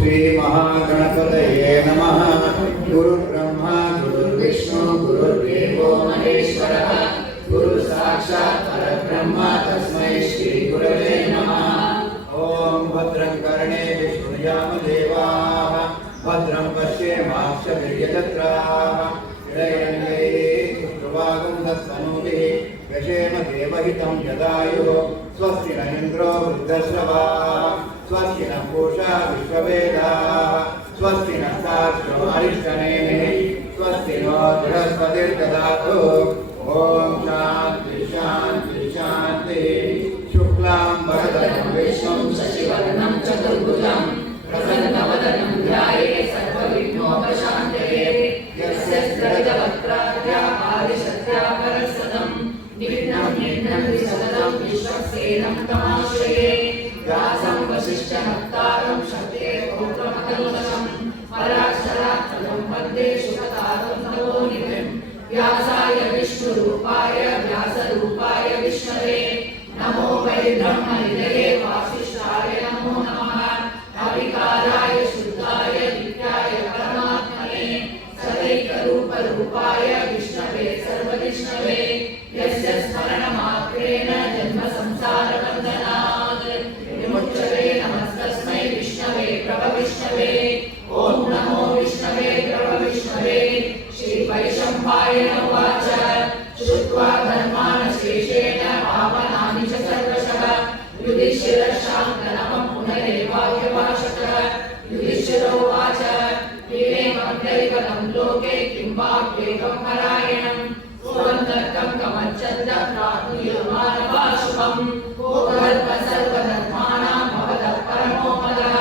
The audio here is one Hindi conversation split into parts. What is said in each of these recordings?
श्री महागणपतये नमः। गुरुर्ब्रह्मा गुरुर्विष्णु गुरुर्देवो महेश्वरः गुरु साक्षात् परब्रह्म तस्मै श्री गुरवे नमः। ओम भद्रं कर्णेभिः शृणुयाम देवाः भद्रं पश्येमाक्षभिर्यजत्राः हिरण्यैः शुक्रवागुंधस्तनूभिः व्यशेम देवहितं यदायुः। स्वस्ति न इन्द्रो वृद्धश्रवाः स्वस्ति न पूषा विश्ववेदाः स्वस्ति नस्तार्क्ष्यो अरिष्टनेमिः स्वस्ति नो बृहस्पतिर्दधातु। ओम शांति शांति शांति। शुक्लां वरदं विष्णुं शशिवर्णं चतुर्भुजं प्रसन्नवदनं ध्यायेत् सर्वविघ्नोपशान्तये। यस्य स्थिरवक्त्राद्या आदिशक्त्या परस्पदं विघ्नं निघ्नन्ति सततं विश्वक्सेनं तमाश्रये। व्यासं वसिष्ठनप्तारं शक्तेः पौत्रमकल्मषं पराशरात्मजं वन्दे शुकतातं नमोनिधिं। व्यासाय विष्णुरूपाय व्यासरूपाय विष्णवे नमो वै ब्रह्मनिधये वासिष्ठाय नमो नमः। अविकाराय शुद्धाय नित्याय परमात्मने सदैकरूपरूपाय विष्णवे सर्वविष्णवे। यस्य स्मरणमात्रेण जन्मसंसारबन्धनात् विमुच्यते। नमस्तस्मै विष्णवे प्रभविष्णवे। ॐ नमो विष्णवे प्रभविष्णवे। श्रीवैशम्पायन उवाच श्रुत्वा धर्मान् शेषेण पावनानि च सर्वशः युधिष्ठिरशान्तनवं पुनरेवाव्यभाषत। युधिष्ठिर उवाच किमेवं दैवतं लोके किं वाप्येकं परायणं सुवन्तर्कं कमच्छन्द प्राप्नुयमानवाशुभं कोकल्प सर्वधर्माणां भवतः परमो मदः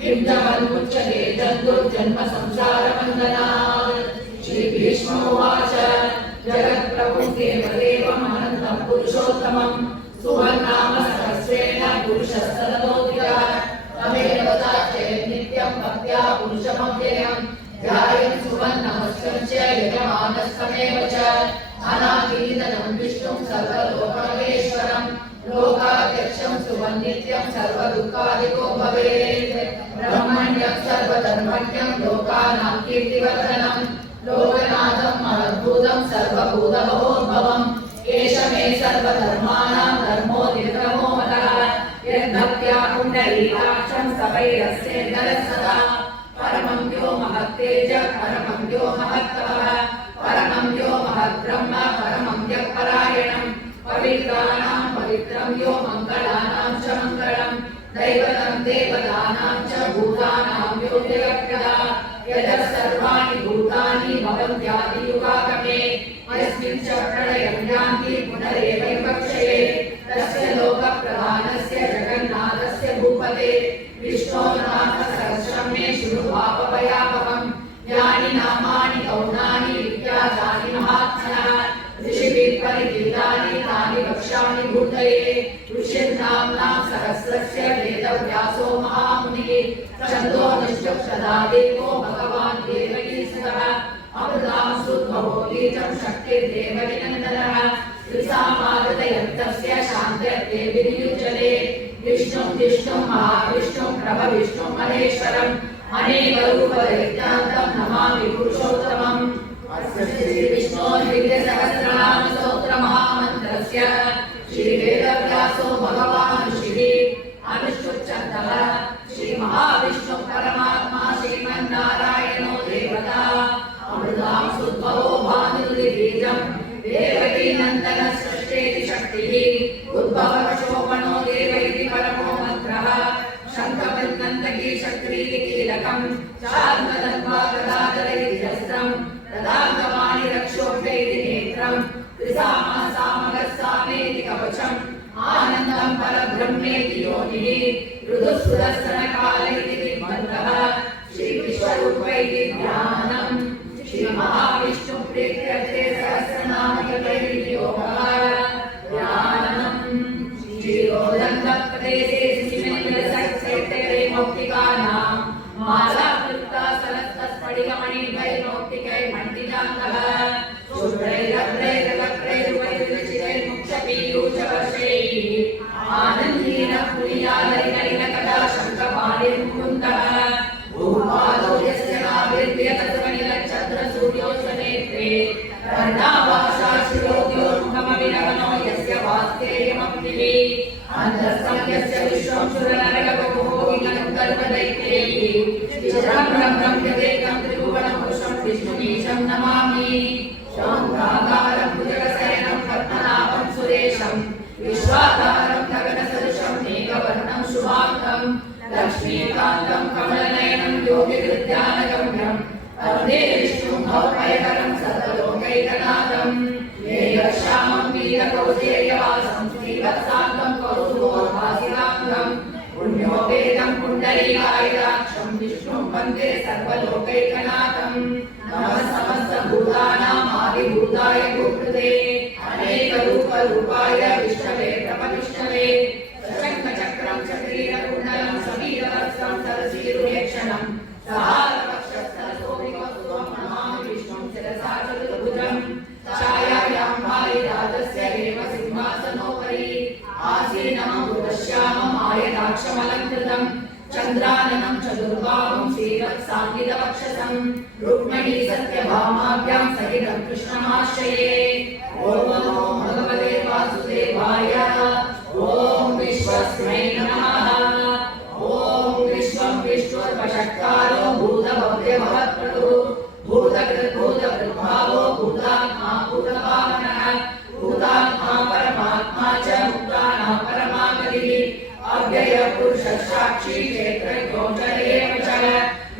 किं जगन्मुच्यते जन्तुर्जन्मसंसारबन्धनात्। श्रीभीष्म उवाच जगत्प्रभुं देवदेवम् अनन्तं पुरुषोत्तमं सुवर्णाम सहस्रेण पुरुषस्तदोदितः तमेव चेत् नित्यं भक्त्या पुरुषमव्ययं ध्यायन् सुवर्णमस्तं च यजमानस्तमेव च। अनादिनिधनं विष्णुं सर्वलोकमहेश्वरं लोकाध्यक्षं सुवन्नित्यं सर्वदुःखादिको भवेत्। ब्रह्मण्यं सर्वधर्मण्यं लोकानां कीर्तिवर्धनं लोकनाथं महद्भूतं सर्वभूतमहोद्भवम् एष मे सर्वधर्माणां धर्मो निर्गमो मतः। यद्भक्त्या पुण्डरीकाक्षं सवैरस्येन्दरः सदा परमं यो महत्तेज परमं यो महत्तपः परमं यो महद्ब्रह्म परमं यः परायणं पवित्राणां पवित्रं यो मङ्गलानां च मङ्गलं दैवतं देवतानां च भूतानां यो जगत्प्रदा। यतः सर्वाणि भूतानि भवन्त्यादियुगागमे यस्मिन् च प्रलयं यान्ति पुनरेवैवक्षये तस्य लोकप्रधानस्य जगन्नाथस्य भूपते विष्णोर्नामसहस्रं मे शृणु पापभयापहम्। यानि नामानि गौणानि विख्यातानि महात्मनः ऋषिभिः परिगीतानि तानि वक्ष्यामि भूतये। ऋषिर्नाम्नां सहस्रस्य वेदव्यासो महामुनिः छन्दोनिष्ठदा देवो भगवान् देवकीसुतः अमृतां सुद्भवो बीजं शक्तिर्देवकीनन्दनः त्रिसामागतयन्तस्य शान्त्यर्थे विनियुज्यते। विष्णुं विष्णुं महाविष्णुं प्रभविष्णुं महेश्वरम् अनेकरूपदैत्यान्तं नमामि पुरुषोत्तमम्। अस्य श्रीविष्णोर्विद्यसहस्रनाम स्तोत्रमहामन्त्रस्य श्रीवेदव्यासो भगवान् ऋषिः अनुष्ठुप्छन्दः। श्रीमहाविष्णुः परमात्मा श्रीमन्नारायणो देवता अमृतां सुद्भवो भानुर्बीजं देवकीनन्दनः सृष्टेति शक्तिः उद्भवः शोभनो देव इति परमो मन्त्रः। शङ्खपद्मन्तकी शक्तिरिति कीलकं चार्मदन्वा गदाधरैः शस्त्रं तदाङ्गमानि रक्षोभ्य इति नेत्रं त्रिसामा सामगस्सामेति कवचम् आनन्दं परब्रह्मेति योनिः ऋतुस्फुरस्तनकाल इति विद्वन्तः श्रीविश्वरूप इति ध्यानम्। श्रीमहाविष्णुप्रीत्यर्थे सहस्रनामजपैः योगः ध्यानम्। श्रीरोदन्तप्रदेशे शिशिमेन्द्रसहस्रेत्तरे मौक्तिकानां मालाकृता सरस्तस्फटिकमणिद्वैर्मौक्तिकैः मण्डिताङ्गः शुभ्रैरभ्रैरवक्त्रैर्वैर्विचित्रैर्मुक्षपीयूषवर्षैः आनन्दीन पुरीयालयनलिनकदा शङ्खपाणिर्मुकुन्दः अंतस्तम्यस्य विश्वं सुरनरकभोगिनन्तर्पदैत्यैः चित्रं ब्रह्मं यदेकं त्रिभुवनं पुरुषं विष्णुमीशं नमामि शान्ताकारं भुजगशयनं पद्मनाभं सुरेशं विश्वाधारं गगनसदृशं मेघवर्णं शुभाङ्गं लक्ष्मीकान्तं कमलनयनं योगिविद्यानगम्यं वन्दे विष्णुं भवभयहरं सर्वलोकैकनाथं मेघश्यामं वीरकौशेयवासं श्रीवत्साङ्गं कौस्तुभोर्भासिताङ्गं पुण्योपेदं पुण्डरीकायदाक्षं विष्णुं वन्दे सर्वलोकैकनाथं नमः समस्तभूतानाम् आदिभूताय भूकृते अनेकरूपरूपाय विष्णवे प्रभविष्णवे शङ्खचक्रं चक्रीरकुण्डलं समीरवत्सं सरसीरुहेक्षणं सहारवक्षस्थलशोभिकौस्तुभं नमामि विष्णुं शिरसा चतुर्भुजं छायायां वायुराजस्य एव सिंहासनोपरि आसीनं भुजश्यामम् आयताक्षमलङ्कृतं चन्द्राननं चतुर्बाहुं श्रीवत्साङ्गितवक्षसं रुक्मिणी सत्यभामाभ्यां सहितं कृष्णमाश्रये ॐ नमो भगवते वासुदेवाय ॐ विश्वस्मै नमः ॐ विश्वं विष्णुर्वषट्कारो भूतभव्यभवत्प्रभुः भूतकृद्भूतकृद्भावो भूतात्मा भूतभावनः भूतात्मा परमात्मा च मुक्तानां परमागतिः अव्ययपुरुषसाक्षी क्षेत्रज्ञोचरेव च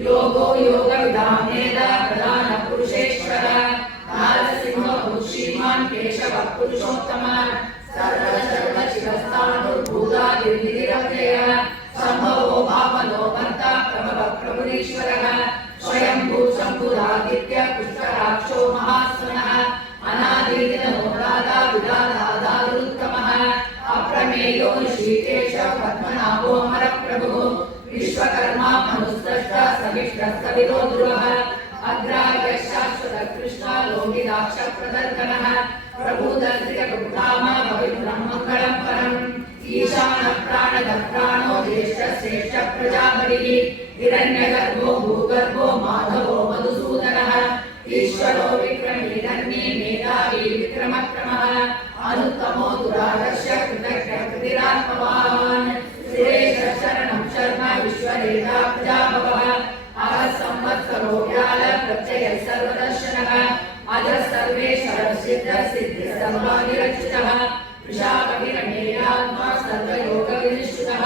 योगो योगविदामेद प्रधानपुरुषेश्वर नारसिंहो श्रीमान् केशवः पुरुषोत्तमः सर्वशरणशिरस्तानुर्भूतादिर्निरव्ययः सम्भवो भावनो भर्ता प्रभवः प्रभुरीश्वरः स्वयंभू शम्भुरादित्य पुष्कराक्षो महास्वनः अनादिर्जनो राधा विदादादारुत्तमः अप्रमेयो ऋषिकेश पद्मनाभो अमरप्रभुः विश्वकर्मा मनुस्रष्टा सविष्टस्तविरो ध्रुवः अग्राह्य शाश्वत कृष्ण लोकिदाक्ष प्रदर्शनः प्रभुदर्शितगुप्ताम पवित्रं मङ्गलं परम् ईशान प्राणदः प्राणो ज्येष्ठ श्रेष्ठ प्रजापतिः हिरण्यगर्भो भूगर्भो माधवो मधुसूदनः ईश्वरो विक्रमीरण्ये मेधावी विक्रमक्रमः अनुत्तमो दुरादर्श कृतकृतिरात्मवान् सुरेश शरणं शर्म विश्वरेता प्रजाभवः अहः संवत्सरो व्याल प्रत्ययः सर्वदर्शनः अजः सर्वेश्वर सिद्ध सिद्धि सर्वादिरक्षितः वृषाकविरमेयात्मा सर्वयोगविनिश्चितः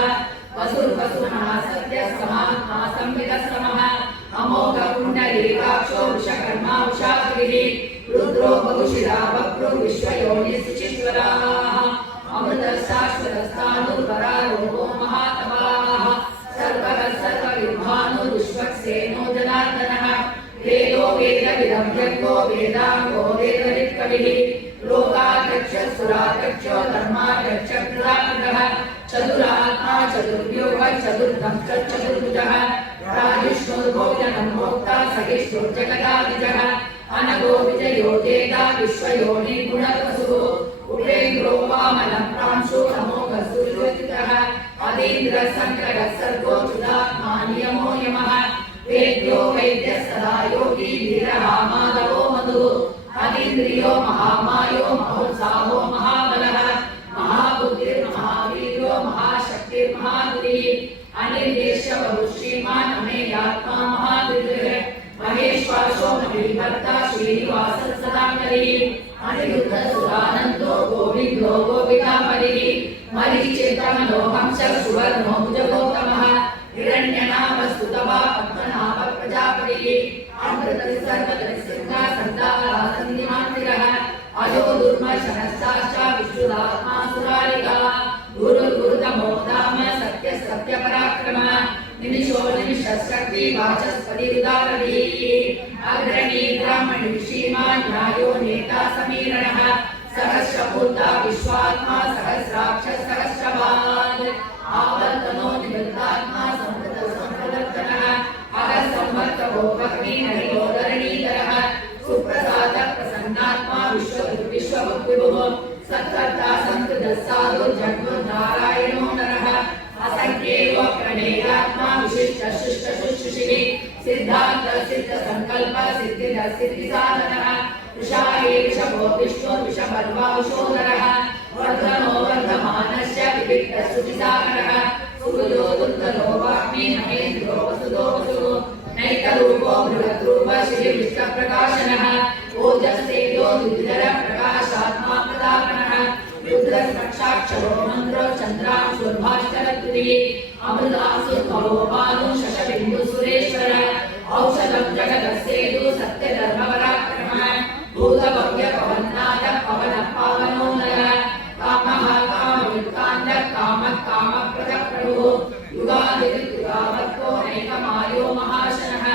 वसुर्वसुनः सत्यः समात्मा संविदः अमोघ पुण्डरीकाक्षो विश्वकर्मा उषागिरिः रुद्रो बहुशिरा वक्रो विश्वयोनिश्चिश्वराः अमृतः शाश्वतस्थाणुर्वरारोहो महातपाः सर्वः सर्वविद्वानुर्विश्वक्सेनो जनार्दनः वेदो वेदविदव्यङ्गो वेदाङ्गो वेदवित्कविः लोकाध्यक्षः सुराध्यक्षो धर्माध्यक्षः कृताकृतः चतुरात्मा चतुर्व्यूहः चतुर्दंश चतुर्भुजः राजिष्णुर्भोजनं भोक्ता सहिष्णुर्जगदादिजः अनगो विजयो जेता विश्वयोनि गुणवसुः उपेन्द्रो वामनं प्रांशो अमोघः सुरयोजितः अतीन्द्रः संकटः सर्गो चिदात्मा नियमो यमः वेद्यो वैद्यः सदा योगी वीरः माधवो मधुः अतीन्द्रियो महामायो महोत्साहो महाबलः महाबुद्धिर्महावीर्यो महाशक्तिर्महाधुरिः अनिर्देश्य बहुश्रीमान् अमेयात्मा महाधृतिः महेश्वासो महीभर्ता श्रीनिवासः सदाकरिः अनिरुद्धः सुरानन्दो गोविन्दो गोपिकापरिः मरीचितमनो हंसः सुवर्णो भुजगोत्तमः हिरण्यनाभस्तुतवा पद्मनाभ प्रजापतिः अमृतः सर्वतः सिंहासनदाः सन्धिमान्तिरः अयो दुर्मशनस्साश्च विष्णुरात्मा सुरारिका गुरुर्गुरुतमो धाम सत्यः सत्यपराक्रमः निमिषो निमिषशक्ति वाचस्पतिरुदारधीः अग्रणी ब्राह्मणी श्रीमान् न्यायो नेता समीरणः सहस्रभूता विश्वात्मा सहस्राक्षः सहस्रवान् आवर्तनो निवृत्तात्मा संप्रदर्शनः अगः संवर्तको भक्ति नरियोदरणीधरः सुप्रसाद प्रसन्नात्मा विश्वविभुः सत्कर्ता संकृतः साधु जगन्नारायणो नरः असंख्येयो प्रणेयात्मा विशिष्ट शिष्ट शुश्रूषिः सिद्धार्थ सिद्ध संकल्प सिद्धिद सिद्धिसाधनः वृषाये वृषभो विष्णुर्वृषभर्वा वृषोदरः वर्धनो वर्धमानस्य चन्द्रांशुर्भास्करकृतिः अमृतांशुर्भवोपानो शशबिन्दुसुरेश्वर औषधं जगदस्येतु सत्यधर्मपराक्रमः भूतभव्यपवनाद पवनः पावनो नरः कामः कामयुक्तान्त कामः कामप्रदः प्रभुः युगादियुगावत्तो नैकमायो महाशनः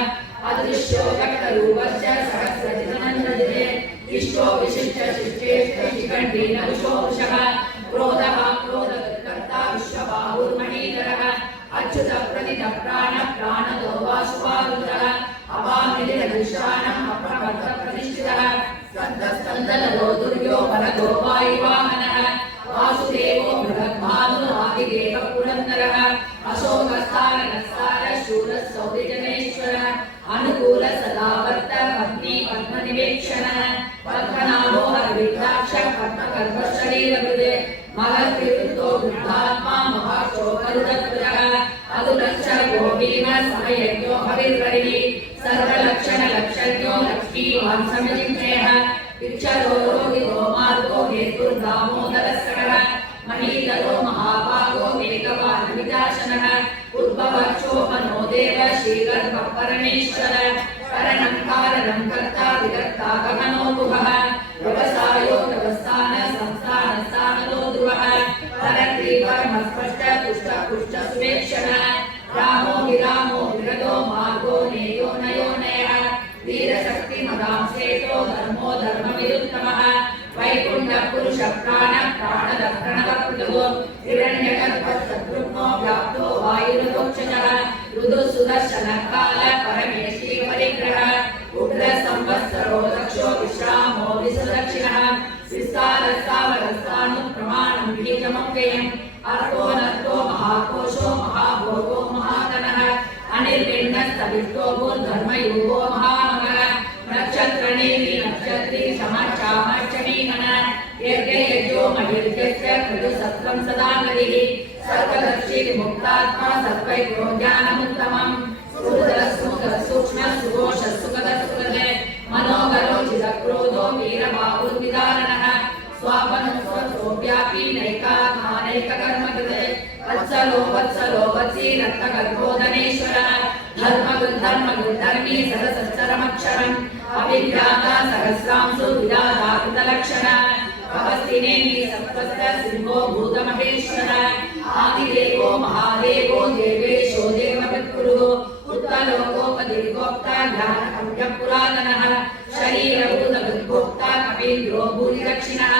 अदृश्यो व्यक्तरूपश्च सहस्रजितनन्दजिते इष्टो विशिष्टशिष्टेष्ट शिखण्डी नरुषो वृषः क्रोधः क्रोधकर्ता विश्वबाहुर्मणिधरः अच्युत प्रतित प्राण प्राणदो वासुवारुद्रः अपामिलिरधिष्ठानम् अप्रमत्त प्रतिष्ठितः स्कन्दस्तन्दनदो दुर्यो वरदो वायुवाहनः वासुदेवो बृहद्भानुः आदिदेवः पुरन्दरः अशोकस्थाननस्तार शूरः सौरिजनेश्वरः अनुकूल सदावर्त पत्नी पद्मनिवेक्षणः पद्मनाभो हरविद्राक्ष पद्मगर्भ शरीरवृदे महद्विवृतो वृद्धात्मा महाशोकरुदत्वरः अदुलक्षणो भीम समयज्ञो हविर्वरिः सर्वलक्षणलक्षज्ञो लक्ष्मीवान् समजिज्ञेयः इच्छरो रोगितो मार्गो हेतुर्दामोदरस्करः महीधरो महाभागो मेघवान् विदाशनः उद्भवक्षोभनो देव श्रीगर्भपरमेश्वर करणं कारणं कर्ता विकर्ता गमनो गुहः व्यवसायो व्यवस्थान संस्थान स्थानतो ध्रुवः परत्रि परमस्पष्ट तुष्ट पुष्ट सुवेक्षणः रामो विरामो विरदो मार्गो नेयो नयो नयः वीरशक्ति मदां श्रेष्ठो धर्मो धर्मविरुत्तमः वैकुण्ठ पुरुष प्राण प्राणद प्रणवकृतो हिरण्यगर्भशत्रुघ्नो व्याप्तो वायुरदोक्षजः ऋतु सुदर्शन काल परमेश्वरी परिग्रह उग्र संवत्सरो दक्षो विश्रामो विसुदक्षिणः विस्तारस्तावरस्तानु प्रमाणं विहितमव्ययम् अर्थो नर्थो महाकोशो महाभोगो महाधनः अनिर्विण्णस्तविष्टो भूर्धर्मयुगो महामगः नक्षत्रनेमि नक्षत्री समाचामश्चमीगण यज्ञयज्ञो महिर्यस्य कृतसत्त्वं सदा गतिः सर्वदर्शी मुक्तात्मा सत्त्वैको ज्ञानमुत्तमम् सूक्ष्म सुघोष सुगत सुगते मनोगरो चिदक्रोधो वीरबाहुर्विदारणः स्वापनस्वव्यापी नैकात्मानैककर्मकृते वत्सलो वत्सलो वत्सी रक्तगर्भोदनेश्वरः धर्मगुद्धर्मी सरसच्चरमक्षरम् अभिज्ञाता सहस्रांशु विदाता कृतलक्षणः भवस्तिनेमि सत्त्वस्य सिंहो भूतमहेश्वरः आदिदेवो महादेवो देवेशो देववित्पुरुः उत्तलोकोपदीर्घोक्ता ज्ञानकव्यपुरातनः शरीरभूतविद्भोक्ता कपीन्द्रो भूरिदक्षिणः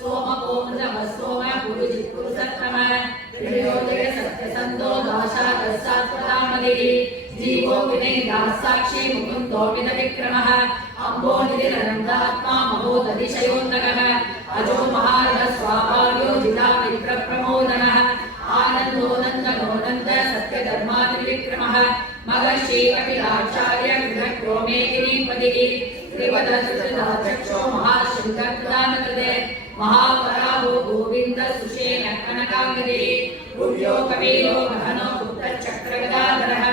सोमकोमृतमः सोम पुरुजित्पुरुषत्तमः त्रियोदय सत्यसन्तो दाशादस्सात्वतामदिः जीवो विनयिता साक्षी मुकुन्दो विदविक्रमः अम्बो निधिरनन्दात्मा महोदधिशयोन्नगः अजो महारथ स्वाभाव्यो जिता विप्रप्रमोदनः आनन्दो नन्दनोनन्द सत्यधर्मादिविक्रमः महर्षि कपिलाचार्य गृहक्रोमेगिरीपतिः त्रिपदचक्षो महाशङ्करप्रदानकृते महापराभो गोविन्द सुषेण कनकाङ्गदिः गुह्यो कवीरो गहनो गुप्तचक्रगदाधरः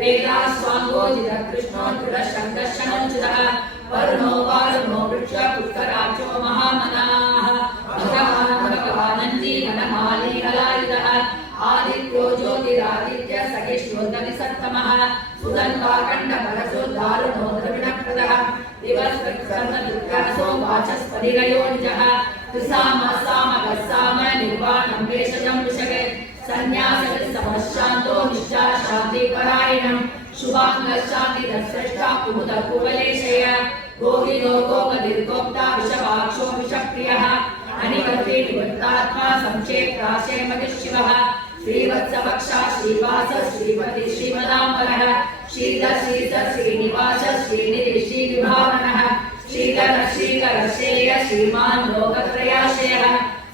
वेदास्वाङ्गो जितकृष्णो दृढशङ्कर्षणोच्युतः वरुणो वारुणो वृक्ष पुष्कराक्षो महामनाः भगवानन्दी वनमाली हलायुधः आदित्यो ज्योतिरादित्य सखिष्णोदविसत्तमः सुदन्वाकण्डपरसो दारुणो द्रविणप्रदः दिवस्कृत्सर्वदुर्गासो वाचस्पतिरयो निजः त्रिसाम निर्वाणं वेषजं वृषगे संन्यासमशान्तो निष्ठा शान्तिपरायणं शुभाङ्गशान्तिदर्शष्टा कुमुदकुवलेशय गोहितो गोपतिर्गोप्ता वृषभाक्षो वृषप्रियः अनिवर्ति निवृत्तात्मा संक्षेप्राशेमगिशिवः श्रीवत्सवक्षा श्रीवास श्रीपति श्रीमदाम्बरः श्रीधर श्रीनिवास श्रीनिधि श्रीविभावनः श्रीधर श्रीकरशेय श्रीमान् लोकत्रयाशयः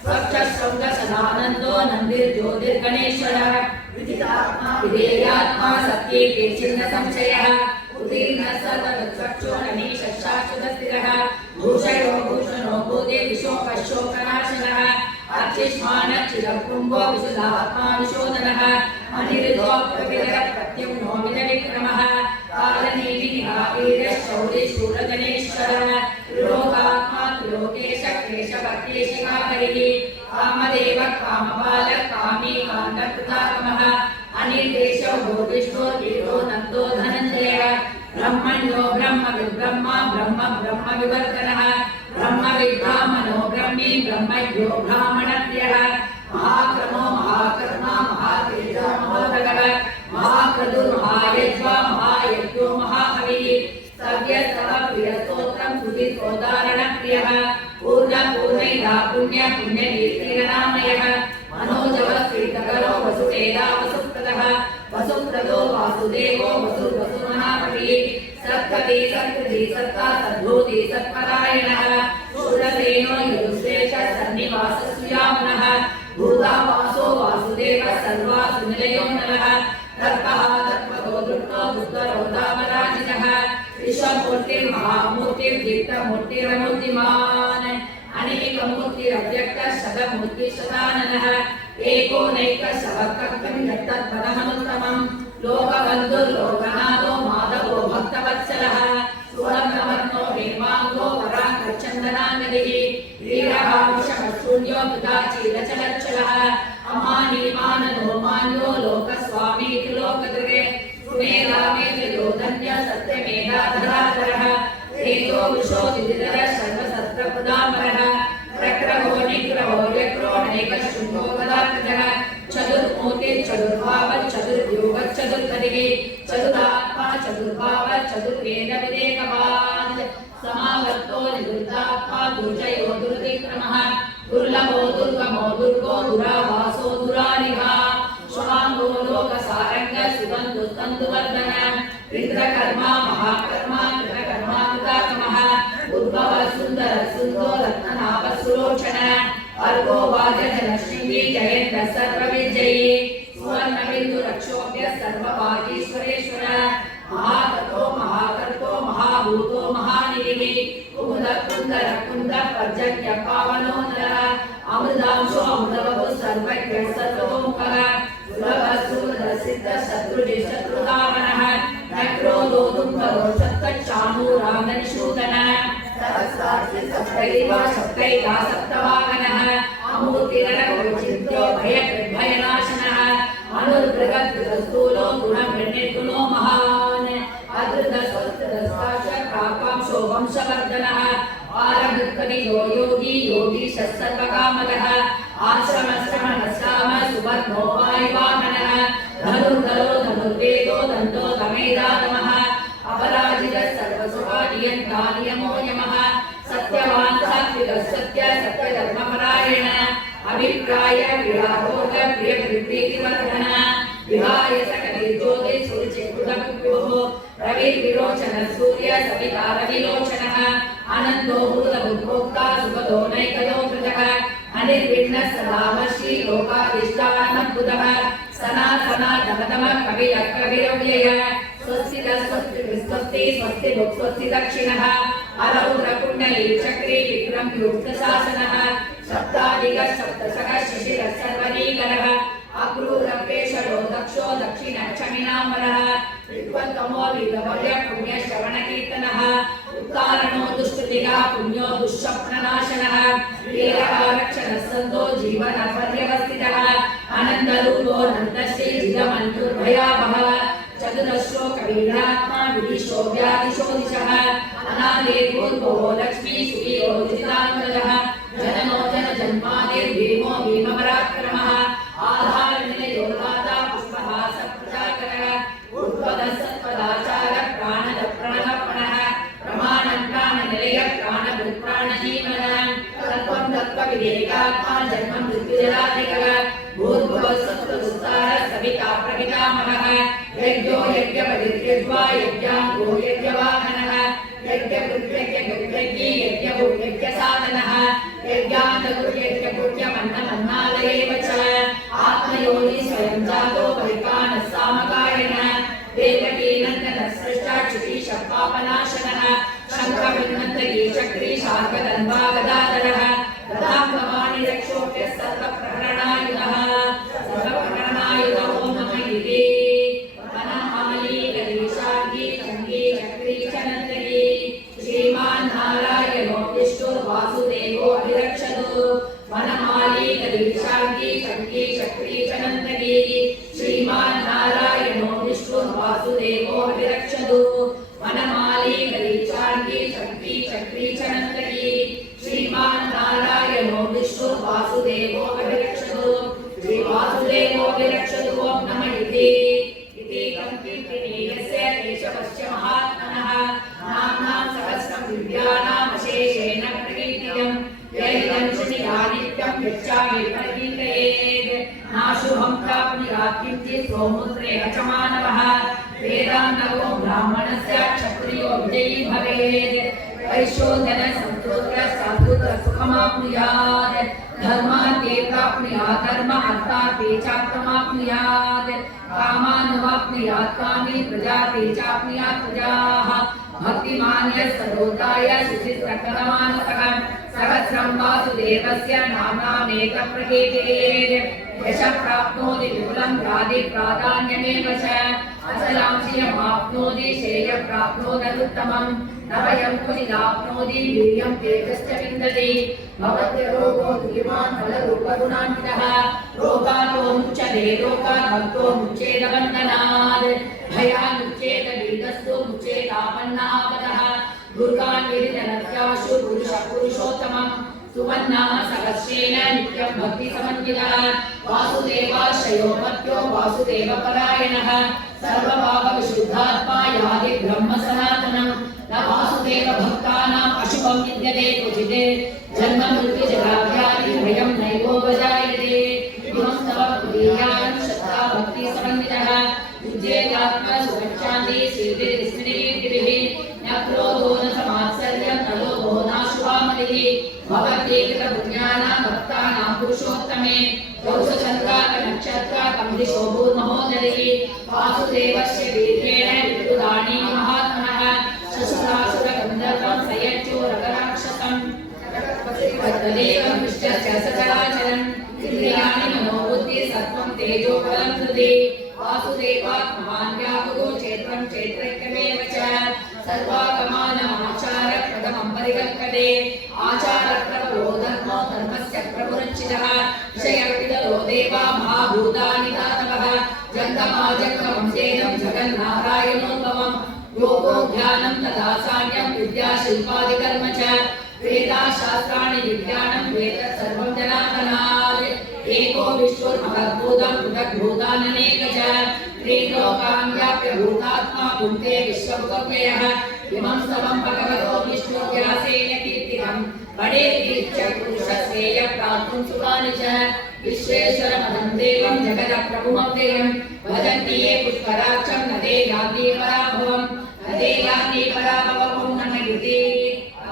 स्वच्छशृङ्गसदानन्दो नन्दिर्ज्योतिर्गणेश्वरः विधेयात्मा सत्ये चिन्ह संशयः उत्तीर्ण सर्वतत्सक्षो ननीशशाश्वतस्थिरः भूषयो भूषणो भूते विशोकशोकनाशनः अर्चिष्मानच्चिरकुम्भो विशुद्धात्मा विशोधनः अनिरुद्धो प्रविदः प्रत्युम्नो विदविक्रमः कालनीतिनिहावीरशौरिशूरगणेश्वरः त्रिलोकात्मा त्रिलोकेश केशवकेशिकाकरिः कामदेव कामपाल कामी कान्तकृतागमः अनिर्देशो विष्णुर्वीरो नन्दो धनञ्जयः ब्रह्मण्यो ब्रह्मविद्ब्रह्मा ब्रह्म ब्रह्मविवर्धनः ब्रह्मविद्ब्राह्मणो ब्रह्मी ब्रह्मज्ञो ब्राह्मणप्रियः महाक्रमो महाकर्मा महातेजो महोदगः महाक्रतुर्महायज्वा महायज्ञो महाहविः सव्यस्तवप्रियस्तोत्रं सुधिस्तोदारणप्रियः पूर्णपूर्णैरा पुण्य पुण्यकीर्तिरनामयः मनोजवस्फीतकरो वसुवेदा वसुप्रदः वसुप्रदो वासुदेवो वसुर्वसुमहापतिः सत्पति सत्कृति सत्ता सद्भूति सत्परायणः शूरसेनो यदुश्रेष्ठः सन्निवाससुयामुनः भूतावासो वासुदेवः सर्वासुनिलयो नरः तर्कः तत्त्वतो दृष्टो दुष्करोधापराजितः विश्वमूर्तिर्महामूर्तिर्दीप्तमूर्तिरमूर्तिमान् अनेकमूर्तिरव्यक्तः शतमूर्तिशताननः एको नैकः शवकर्तुं यत्तत्पदमनुत्तमम् लोकबन्धुर्लोकनाथो माधवो भक्तवत्सलः सुवर्णवर्णो हेमाङ्गो वराङ्गचन्दनाङ्गदिः वीरः वृषभशून्यो पिताचीलचलच्चलः अमानीमाननो मान्यो लोकस्वामी त्रिलोकदृगे सुमेधामेजयो धन्य सत्यमेधाधराधरः तेजो विशोधिधरः सर्वसत्रप्रदामरः प्रक्रमो निग्रहो व्यग्रो नैकशृङ्गो गदाकृतः चतुर्मूर्तिश्चतुर्भावश्चतुर्व्यूहश्चतुर्गतिः चतुरात्मा चतुर्भावः चतुर्वेदविदेकवान् समावर्तो निवृत्तात्मा दुर्जयो दुर्विक्रमः दुर्लभो दुर्गमो दुर्गो दुरावासो दुरारिः स्वाङ्गो लोकसारङ्ग सुबन्धुस्तन्दुवर्धन रुद्रकर्मा महाकर्मा कृतकर्मा कृतात्मः उद्भव सुन्दर सुन्दो रत्ननाभ सुलोचन अर्को वाद्यजनशृङ्गी जयेन्द्र सर्वविजयी सुवर्णबिन्दु रक्षोभ्य सर्वभागीश्वरेश्वर महाततो महाकर्तो महाभूतो महानिधिः कुमुद कुन्दर कुन्द पर्जन्य पावनो नरः अमृतांशो अमृतवपुः सर्वज्ञ सर्वतोमुखः सुलभ सुहृद सिद्ध शत्रुजित् शत्रुधामनः न क्रोधो दुःखरो शक्तचाणूरामनिषूदनः सहस्रार्थ सप्तैवा सप्तैका सप्तवाहनः अमूर्तिरनघोचिन्त्यो भयनाशनः अनुर्बृहद्बृहस्थूलो गुणब्रह्मणो महान् अधृतस्वस्त्रस्ताशकाकांक्षो वंशवर्धनः आरभृत्पतियो योगी योगीशः सर्वकामदः आश्रमश्रमणश्राम सुवर्णो वायुवाहनः धनुर्धरो धनुर्वेदो दन्तो दमेदातमः अपराजितः सर्वसुखा नियन्ता नियमो यमः सत्यवान् सात्विकः सत्य सत्यधर्मपरायण अभिप्राय विराहोग प्रियप्रीतिवर्धन विहाय सकलिज्योति सुरुचिकृतभुभ्योः रविर्विरोचन सूर्य सवितारविलोचनः आनन्दो भूतभुद्भोक्ता सुखदो नैकदो कृतः अनिर्विण्णः सदामश्री लोकाधिष्ठानमद्भुतः सनातनतमतमः कविः कविरव्ययः स्वस्तिः स्वस्ति स्वस्ति स्वस्ति दक्षिणः अलौद्रकुण्डली चक्रे विक्रम युक्तशासनः सप्ताधिकः सप्तशः शिशिरः सर्वनीकरः अक्रूरप्रेषणो दक्षो दक्षिणक्षमिनाम्बरः विद्वत्तमो विलभय पुण्यश्रवणकीर्तनः उत्तारणो दुष्कृतिः पुण्यो दुःस्वप्ननाशनः वीरः रक्षणः सन्तो जीवनपर्यवस्थितः आनन्दरूपो नन्दश्री जितमन्युर्भयावहः चतुरश्रो कवीरात्मा विदिशो व्यादिशो दिशः अनादे पूर्वो लक्ष्मी सुखियो जितान्तरः जननो जनजन्मादिर्भीमो भीमपराक्रमः आधारनिलयो दाता पुष्पः सत्प्रजाकरः उद्भवः सत्पदाचारः प्राणद प्रणः प्रमाणं प्राणनिलयः प्राणभृत्प्राणजीवनः तत्त्वं तत्त्वविवेकात्मा जन्म मृत्युजलाधिकः भूर्भुवः सत्त्वदुस्तारः सविता प्रपितामहः यज्ञो यज्ञपतिर्यज्वा यज्ञाङ्गो यज्ञवाहनः यज्ञपुत्रयज्ञपुत्रज्ञी यज्ञसाधनः यज्ञान्तगुर्यज्ञपुर्यमन्नमन्नालयेव च आत्मयोनि स्वयं जातो वैकानः सामकायनः देवकीनन्दनः सृष्टा क्षितीशः पापनाशनः शङ्खविन्नन्तकी चक्री शार्कदन्वागदाधरः गदाङ्गवाणि रक्षोभ्यः सर्वप्रहरणायुधः ॐ नमः इति वनमाली गरीशार्गी चङ्गी चक्री च नन्दकी श्रीमान् नारायणो विष्णुर्वासुदेवो अभिरक्षतु वनमाली नाशुभं प्राप्नुयात् किञ्चित् सौमुद्रे च मानवः वेदान्तको ब्राह्मणस्य क्षत्रियो विजयी भवेत् वैश्योधन संतोत्र साधुत्र सुखमाप्नुयात् धर्मार्थे प्राप्नुयात् धर्म अर्थार्थे चार्थमाप्नुयात् कामानवाप्नुयात् कामी प्रजाते चाप्नुयात् प्रजाः भक्तिमान्य सरोताय सुचित्रकरमानसः सहस्रं वासुदेवस्य नाम्नामेक प्रकीर्तेत् यश प्राप्नोति विपुलं व्याधि प्राधान्यमेव च अचलां श्रियमाप्नोति श्रेय प्राप्नोदनुत्तमं नवयं कुचिदाप्नोति वीर्यं तेजश्च विन्दति भवत्यरोगो धीमान् फलरूपगुणान्वितः रोगातो मुच्यते लोकात् भक्तो मुच्येदबन्धनात् भयानुच्येत वीतस्तु मुच्येतापन्नापदः दुर्गान् विदितनत्याशु पुरुषोत्तमं सुवन्नाः सहस्रेण नित्यं भक्तिसमन्वितः वासुदेवाश्रयो मत्यो वासुदेवपरायणः सर्वभावविशुद्धात्मा याति ब्रह्म सनातनं न वासुदेवभक्तानाम् अशुभं विद्यते क्वचित् जन्ममृत्युजराव्याधि भयं नैवोपजायते इमं तव प्रियान् श्रद्धा भक्तिसमन्वितः युज्येतात्मसुरक्षान्ति श्रीर्विस्मृतिभिः न क्रोधो न समात्सर्यं न लोभो नाशुभामतिः भवत्येकपुण्यानां भक्तानां पुरुषोत्तमे कौशचन्द्राकनक्षत्राकं दिशो भूर्महोदरिः वासुदेवस्य वीर्येण विद्युदानी महात्मनः शशुरासुरगन्धर्वं सयच्चोरगराक्षसं तदेवं विष्टस्य सचराचरम् इन्द्रियाणि मनोबुद्धि सत्त्वं तेजो बलं हृदि वासुदेवात् महान् व्यापको क्षेत्रं क्षेत्रैक्यमेव च सर्वागमानमाचार प्रथमं परिकल्पते आचारप्रभवो धर्मो धर्मस्य प्रभुरचितः विषयविदलो देवा महाभूतानि दातवः जङ्गमाजङ्गमं चेदं जगन्नारायणोद्भवं योगो ध्यानं तथा साङ्ख्यं विद्या शिल्पादिकर्म च वेदाशास्त्राणि विज्ञानं वेद सर्वं जनार्दनात् एको विश्वोर्महद्भूतं पृथग्भूताननेक च त्रिलोकान् व्याप्य भूतात्मा भुङ्क्ते विश्वभुगव्ययः इमं सर्वं भगवतो विष्णुव्यासेन कीर्तितं पठेत् पुरुषस्येय प्राप्तुं सुखानि च विश्वेश्वरमहं देवं जगदप्रभुमव्ययं वदन्ति ये पुष्कराक्षं न ते यान्ति पराभवं न ते यान्ति पराभवं नमः इति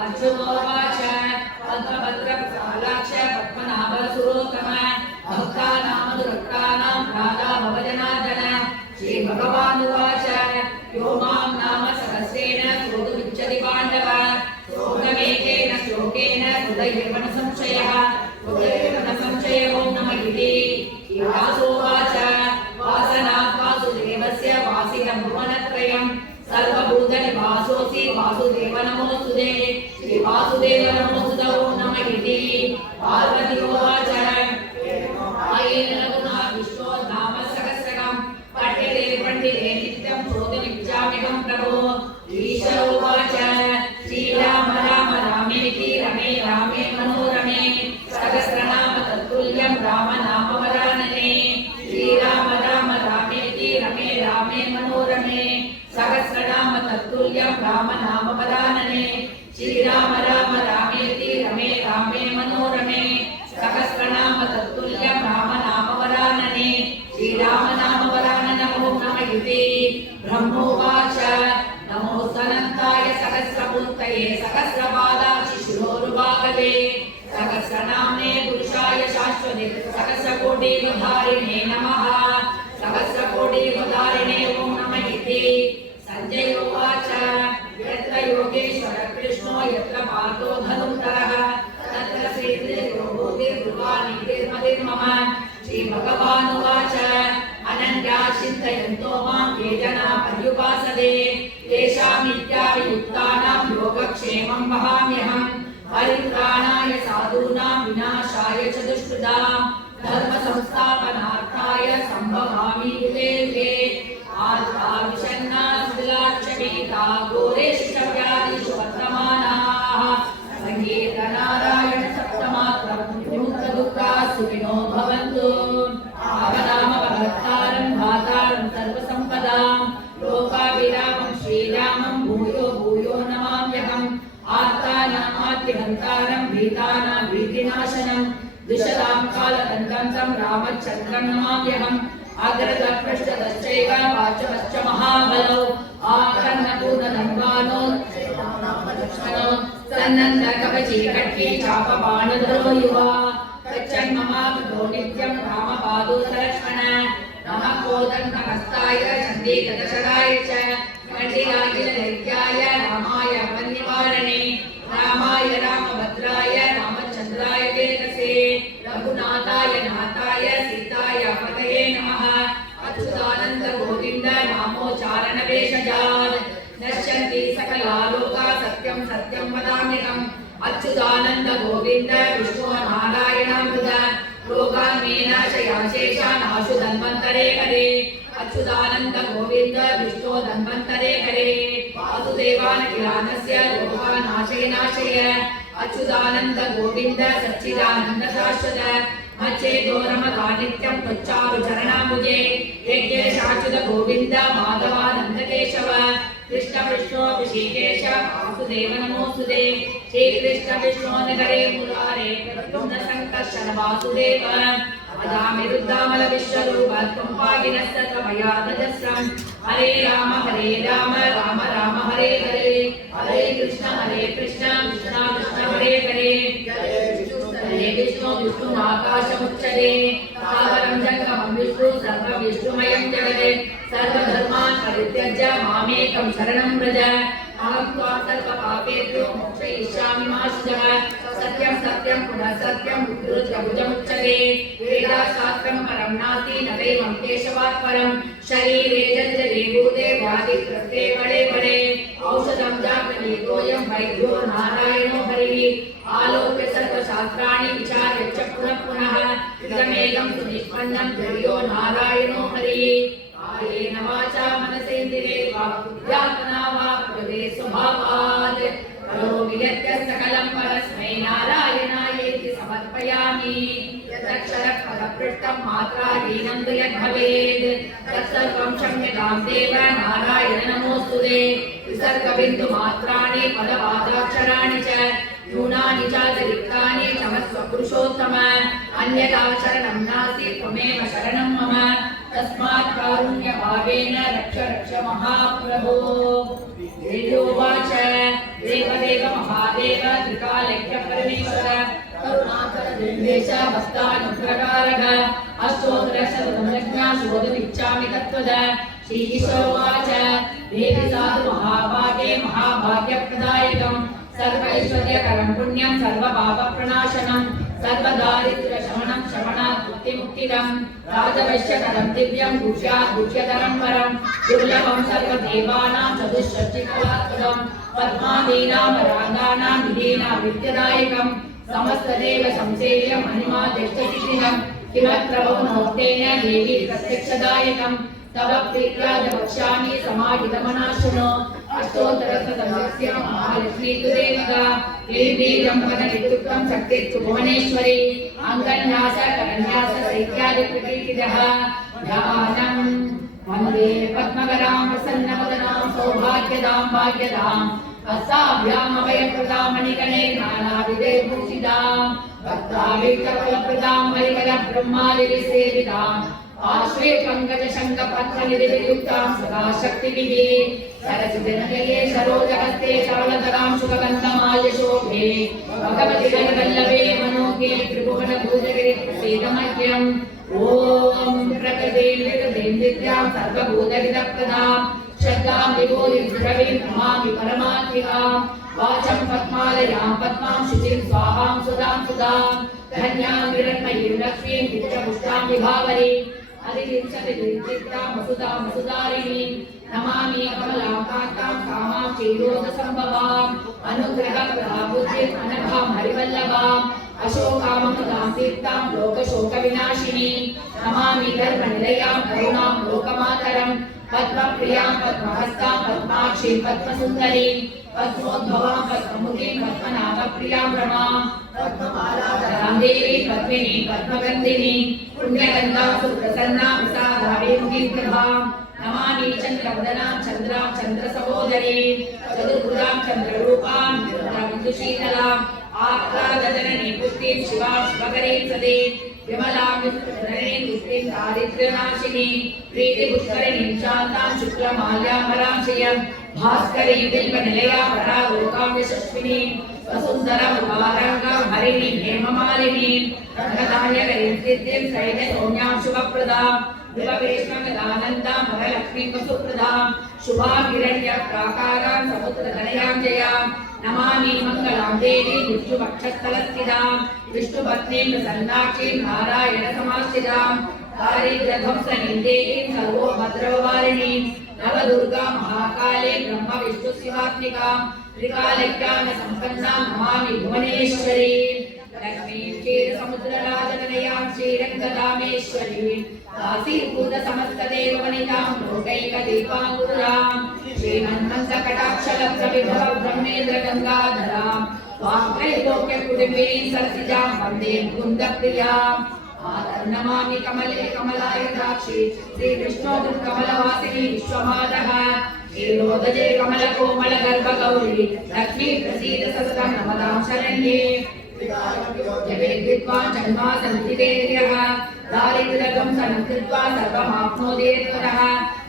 अर्जुनोवाच पद्मभद्रप्रसालाक्ष पद्मनाभसुरोत्तम भक्तानामनुरक्तानां राधा भवजनार्दन श्रीभगवानुवाच यो मां नाम सहस्रेण स्तोतुमिच्छति पाण्डव स्तोत्रमेकेन श्लोकेन हृदयेन संशयः संशयो नमः इति व्यासोवाच वासनात् वासुदेवस्य वासिनं भुवनत्रयं सर्वभूतनिवासोऽसि वासुदेव नमोऽस्तुते श्रीवासुदेव नमोऽस्तुते नमः इति पार्वतीवाच आयेन रघुना विष्णो नाम सहस्रकं पठ्यते पण्डिते नित्यं श्रोतुमिच्छाम्यहं प्रभो ईश्वरोवाच श्रीराम राम रामेति रमे रामे मनोरमे सहस्रनाम तत्तुल्यं रामनामवरानने श्रीराम राम रामेति रमे रामे मनोरमे सहस्रनाम तत्तुल्यं रामनामवरानने श्रीराम राम रामेति रमे रामे मनोरमे सहस्रनाम तत्तुल्यं रामनामवरानने श्रीरामनामवरानने नमः इति ब्रह्मोवाच नमो सनन्ताय सहस्रमूर्तये सहस्रपादाशिशिरोरुबाहवे सहस्रनाम्ने पुरुषाय शाश्वते सहस्रकोटियुधारिणे नमः सहस्रकोटियुधारिणे ॐ नमः इति संजय उवाच यत्र योगेश्वर कृष्णो यत्र पार्थो धनुर्धरः तत्र श्रीर्भूतिर्भुवानिर्मतिर्मम श्रीभगवानुवाच अनन्या चिन्तयन्तो मां ये जना पर्युपासते तेषामित्याभियुक्तानां योगक्षेमं वहाम्यहम् परित्राणाय साधूनां विनाशाय च दुष्कृतां धर्मसंस्थापनार्थाय सम्भवामि युगे युगे आत्माविशन्ना सुलाक्षमीता घोरेषु व्याधिषु वर्तमानाः संगीतनारायण सप्तमात्रं विमुक्तदुःखाः सुखिनो भवन्तु आवनामवहत्तारं धातारं सर्वसम्पदां लोकाभिरामं श्रीरामं भूयो भूयो नमाम्यहम् आर्तानामार्तिहन्तारं भीतानां भीतिनाशनं दुष्टां कालदण्डं च तं रामचन्द्रं नमाम्यहम् अग्रदपृष्ठदश्चैव वाचमश्च महाबलौ आकर्णपूर्णधन्वानो सन्नन्दकवची कट्टी चापबाणधरो युवा तच्चन्ममागतो नित्यं रामपादोदलक्ष्मण नमः कोदन्तहस्ताय चण्डीगतशराय च कण्डिरागिलदैत्याय रामाय वन्यवारणे रामाय रामभद्राय रामचन्द्राय वेदसे रघुनाथाय नाथाय सीताय पतये नमः अच्युतानन्द गोविन्द नामोच्चारणवेषजात् नश्यन्ति सकला लोका सत्यं सत्यं वदाम्यहम् अच्युतानन्द गोविन्द विष्णु नारायणामृत रोगान्मेनाशयाशेषानाशु धन्वन्तरे हरे अच्युतानन्द गोविन्द विष्णु धन्वन्तरे हरे वासुदेवानखिलानस्य रोगानाशय नाशय अच्युतानन्द गोविन्द सच्चिदानन्द शाश्वत मच्चेदोरमगा नित्यं त्वच्चारु चरणाम्बुजे यज्ञेशाच्युत गोविन्द माधवानन्द केशव कृष्ण विष्णु ऋषिकेश वासुदेव नमोस्तुते श्री कृष्ण विष्णु नगरे मुरारे प्रद्युम्न संकर्षण वासुदेव अदामिरुद्धामल विश्वरूप त्वं पागिनस्तमयादजस्रं हरे राम राम राम हरे हरे हरे कृष्ण कृष्ण कृष्ण हरे हरे हरे विष्णु विष्णुनाकाशमुच्यते सागरं जगमं विष्णु सर्वविष्णुमयं जगत् सर्वधर्मान् परित्यज्य मामेकं शरणं व्रज अहं त्वां सर्वपापेभ्यो मोक्षयिष्यामि मा शुचः सत्यं सत्यं पुनः सत्यं उद्धृत्य भुजमुच्यते वेदाशास्त्रं परं नास्ति न दैवं केशवात् परं शरीरे जर्जरे भूते व्याधिकृते बले बले औषधं जातवेदोऽयं वैद्यो नारायणो हरिः आलोक्य सर्वशास्त्राणि विचार्य च पुनः पुनः इदमेकं सुनिष्पन्नं धैर्यो नारायणो हरिः कायेन वाचा मनसेन्द्रियैर्वा बुद्ध्यात्मना वा प्रकृते स्वभावात् करोमि यत् सकलं परस्मै नारायणायेति समर्पयामि यदक्षरः पदपृष्ठं मात्राहीनं तु यद्भवेत् तत्सर्वं क्षम्यतां देव नारायण नमोऽस्तुते विसर्गबिन्दुमात्राणि पदपादाक्षराणि च न्यूनानि चातिरिक्तानि क्षमस्व पुरुषोत्तम अन्यथा शरणं नास्ति त्वमेव शरणं मम तस्मात् कारुण्यभावेन रक्ष रक्ष महाप्रभो देवोवाच देवदेव महादेव त्रिकालज्ञ परमेश्वर करुणाकर निर्देश वस्तानुप्रकारः अष्टोत्तरशततमज्ञा शोधमिच्छामि तत्त्वद श्रीशोवाच देवि साधु महाभागे महाभाग्यप्रदायकम् सर्वैश्वर्यकरं पुण्यं सर्वपापप्रणाशनं सर्वदारिद्र्यशमनं शमनात् मुक्तिमुक्तिदं राजवैश्यकरं दिव्यं गुह्यधरं परं दुर्लभं सर्वदेवानां चतुष्षष्टिकलात्मकं पद्मादीनां रागानां विधीनां विद्यदायकं समस्तदेव संसेव्यं महिमादिष्टसिद्धिदं किमत्र बहुनोक्तेन देवी प्रत्यक्षदायकं तव प्रीत्याद वक्ष्यामि समाहितमनाशुनो अष्टोत्तरशतस्य महालक्ष्मी देविका देवीरं वदनित्युक्तं शक्तिस्तु भुवनेश्वरी अङ्गन्यास करन्यास सैत्यादि प्रकीर्तितः ध्यानं वन्दे पद्मकरां प्रसन्नवदनां सौभाग्यदां भाग्यदां हस्ताभ्यामभयप्रदां मणिगणे नानाविधैर्भूषितां भक्ताभिष्टफलप्रदां हरिहरब्रह्मादिसेवितां आश्वे पंकज शंख पत्र निधियुक्तां सदा शक्तिभिः सरसिजनकये सरोजहस्ते सरलधरां शुभगन्धमाल्य शोभे भगवति वल्लभे मनोज्ञे त्रिभुवन भूजगिरि प्रसीदमह्यम् ॐ प्रकृतिर्विद्यां सर्वभूतहितप्रदां श्रद्धां विभूतिं द्रवीं नमामि परमात्मिकां वाचं पद्मालयां पद्मां शुचिं स्वाहां सुधां सुधां धन्यां हिरण्मयीं लक्ष्मीं नित्यपुष्टां विभावरीं अधिविंशतिचित्रां वसुधां वसुधारिणीं नमामि कमलां कान्तां कामां क्षीरोदसम्भवाम् अनुग्रहप्रदां बुद्धिम् अनघां हरिवल्लभाम् अशोकामकृतां तीर्थां लोकशोकविनाशिनीं नमामि धर्मनिलयां करुणां लोकमातरम् पद्मप्रियां पद्महस्तां पद्माक्षीं पद्मसुन्दरीं पद्मोद्भवां पद्ममुखीं पद्मनाभप्रियां रमां पद्ममालाधरां देवीं पद्मिनीं पद्मगन्धिनीं पुण्यगन्धां सुप्रसन्नां साधावीमुखीं प्रभां नमामि चन्द्रवदनां चन्द्रां चन्द्रसहोदरीं चतुर्भुजां चन्द्ररूपां चन्द्रबिन्दुशीतलां आह्लादजननीं पुष्टिं शिवां शिवकरीं सदीं विमलां विष्णुधरणीं दुष्टिं दारिद्र्यनाशिनीं प्रीतिपुष्करिणीं शान्तां शुक्लमाल्याम्बरां श्रियं भास्करीं बिल्वनिलयां परालोकां यशस्विनीं वसुन्धरमुदारङ्गां हरिणीं हेममालिनीं रङ्गदायकरीं सिद्धिं सैन्यसौम्यां शुभप्रदां विभवेश्वरदानन्दां वरलक्ष्मीं वसुप्रदां शुभां हिरण्यप्राकारां समुद्रतनयां जयां नमामि मङ्गलां देवीं विष्णुपक्षस्थलस्थितां विष्णुपत्नीं प्रसन्नाक्षीं नारायणसमाश्रितां दारिद्र्यध्वंसनीं देवीं सर्वोपद्रववारिणीं नवदुर्गां महाकालीं ब्रह्मविष्णुशिवात्मिकां त्रिकालज्ञानसम्पन्नां नमामि भुवनेश्वरीं लक्ष्मीं क्षीरसमुद्रराजतनयां श्रीरङ्गधामेश्वरीं काशीभूतसमस्तदेववनितां लोकैकदीपाङ्कुरां श्रीमन्मन्दकटाक्षलब्धविभव ब्रह्मेन्द्रगङ्गाधरां वाङ्त्रैलोक्यकुटुम्बिनीं सरसिजां वन्दे मुकुन्दप्रियां नमामि कमले कमलायताक्षी श्रीविष्णोदुर्कमलवासिनी विश्वमातः शीलोदजे कमलकोमलगर्भगौरी लक्ष्मी प्रसीद सततं नमतां शरण्ये जगद्विद्वान् जन्मासन्तिदेर्यः दारिद्र्यध्वंसनं कृत्वा सर्वमाप्नोदेत्वरः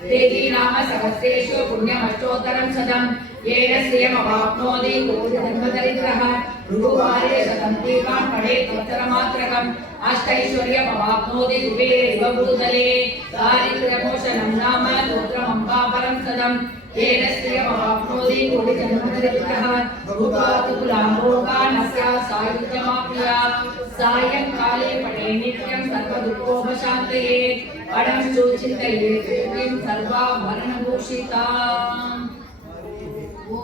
देवी नाम सहस्रेषु पुण्यमष्टोत्तरं शतं येन श्रियमवाप्नोति कोटिजन्मदरिद्रः भृगुवारे शतं दीपान् पठेत् तत्सरमात्रकम् अष्टैश्वर्यमवाप्नोति कुबेरैव भूतले दारिद्र्यमोचनं नाम स्तोत्रमम्बापरं सदम् येन श्रियमवाप्नोति कोटिजन्मदरिद्रः भृगुपातुकुलां रोगान् अस्याः सायुज्यमाप्नुयात् सायंकाले पठे नित्यं सर्वदुःखोपशान्तये पठं चिन्तयेत् देवीं सर्वाभरणभूषिताम् ॐ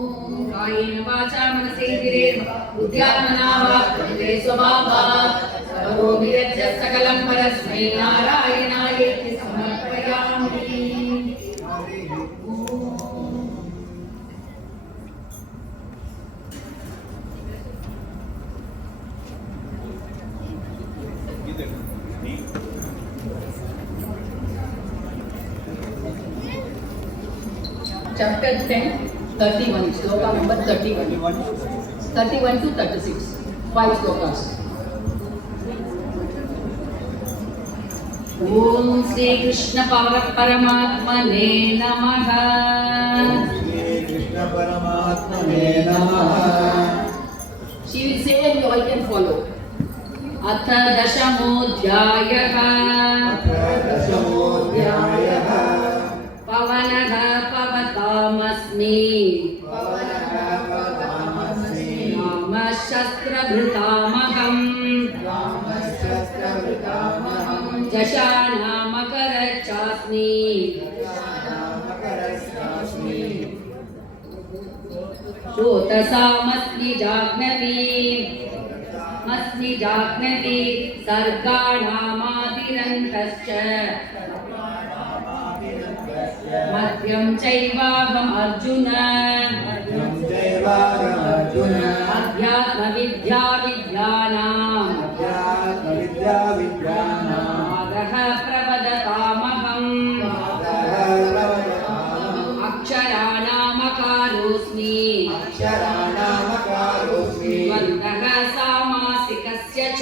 कायेन वाचा मनसेन्द्रियैर्वा बुद्ध्यात्मना वा प्रकृते स्वभावात् करोमि यच्च सकलं परस्मै नारायणायेति समर्पयामि। Chapter 10, 31, sloka number 31. 31 to 36, 5 slokas. ॐ श्री कृष्ण परमात्मने नमः। श्री कृष्ण परमात्मने नमः। She will say and you all can follow. अथ दशमोऽध्यायः। दशमोऽध्यायः। पवनः पवतामस्मि नाम शस्त्रभृतामहम् जशानामकरच्चास्मि श्रोतसामस्मि जाह्नवी सर्गाणामादिरन्तश्च मध्यं चैवाहम् अर्जुन अध्यात्मविद्या विद्यानाम् मार्गः प्रवदतामहम् अक्षराणामकारोऽस्मि द्वन्द्वः सामासिकस्य च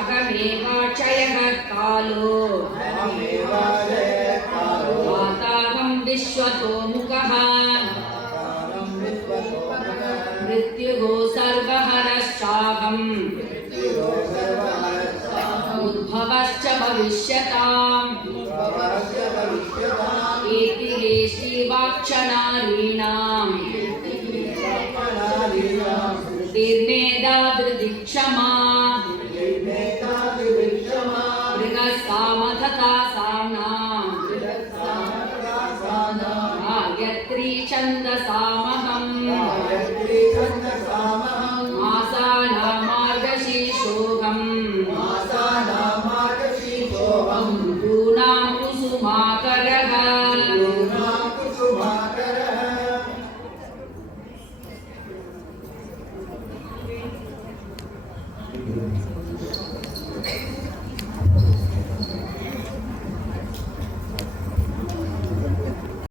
अहमेवाक्षयः कालो वाताहं विश्वतो मुखः मृत्युः सर्वहरश्चाहम् उद्भवश्च भविष्यताम् इति हे श्रीवाक्शनारीणाम् श्रुतिर्मेधा धृतिक्षमा मृगसामथता साम्नाम् गायत्री छन्दसाम